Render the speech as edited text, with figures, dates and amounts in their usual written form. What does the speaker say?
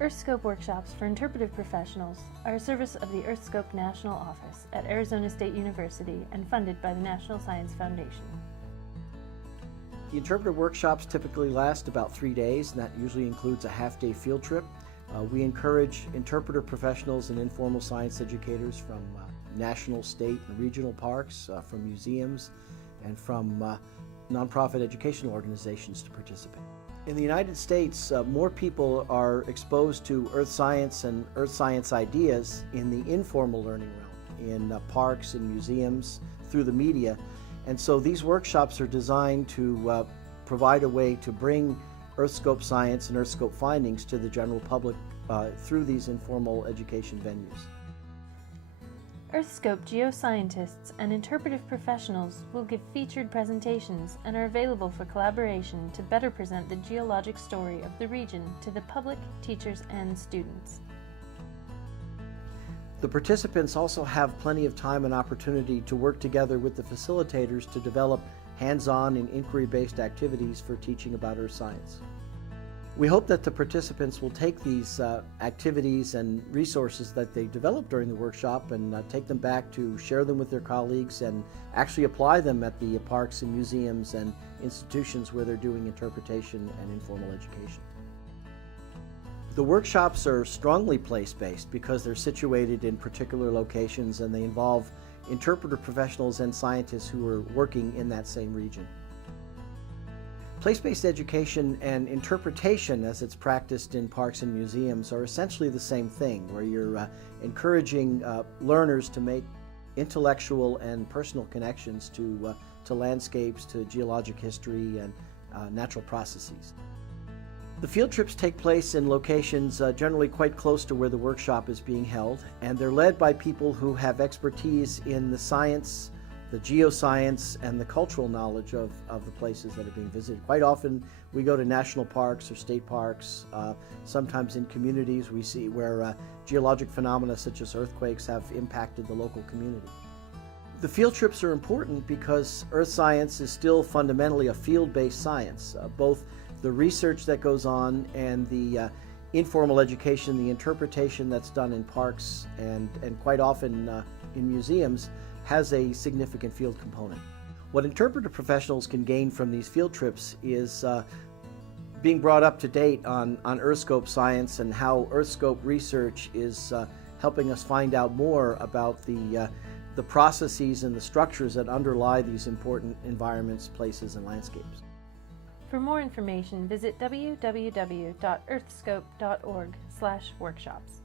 EarthScope workshops for interpretive professionals are a service of the EarthScope National Office at Arizona State University and funded by the National Science Foundation. The interpretive workshops typically last about 3 days, and that usually includes a half-day field trip. We encourage interpretive professionals and informal science educators from national, state, and regional parks, from museums, and from nonprofit educational organizations to participate. In the United States, more people are exposed to earth science and earth science ideas in the informal learning realm, in parks and museums, through the media. And so these workshops are designed to provide a way to bring EarthScope science and EarthScope findings to the general public through these informal education venues. EarthScope geoscientists and interpretive professionals will give featured presentations and are available for collaboration to better present the geologic story of the region to the public, teachers, and students. The participants also have plenty of time and opportunity to work together with the facilitators to develop hands-on and inquiry-based activities for teaching about earth science. We hope that the participants will take these activities and resources that they develop during the workshop and take them back to share them with their colleagues and actually apply them at the parks and museums and institutions where they're doing interpretation and informal education. The workshops are strongly place-based because they're situated in particular locations and they involve interpretive professionals and scientists who are working in that same region. Place-based education and interpretation, as it's practiced in parks and museums, are essentially the same thing, where you're encouraging learners to make intellectual and personal connections to landscapes, to geologic history, and natural processes. The field trips take place in locations generally quite close to where the workshop is being held, and they're led by people who have expertise in the science, the geoscience, and the cultural knowledge of the places that are being visited. Quite often we go to national parks or state parks, sometimes in communities we see where geologic phenomena such as earthquakes have impacted the local community. The field trips are important because earth science is still fundamentally a field-based science. Both the research that goes on and the informal education, the interpretation that's done in parks and quite often in museums has a significant field component. What interpretive professionals can gain from these field trips is being brought up to date on EarthScope science and how EarthScope research is helping us find out more about the processes and the structures that underlie these important environments, places, and landscapes. For more information, visit www.earthscope.org/workshops.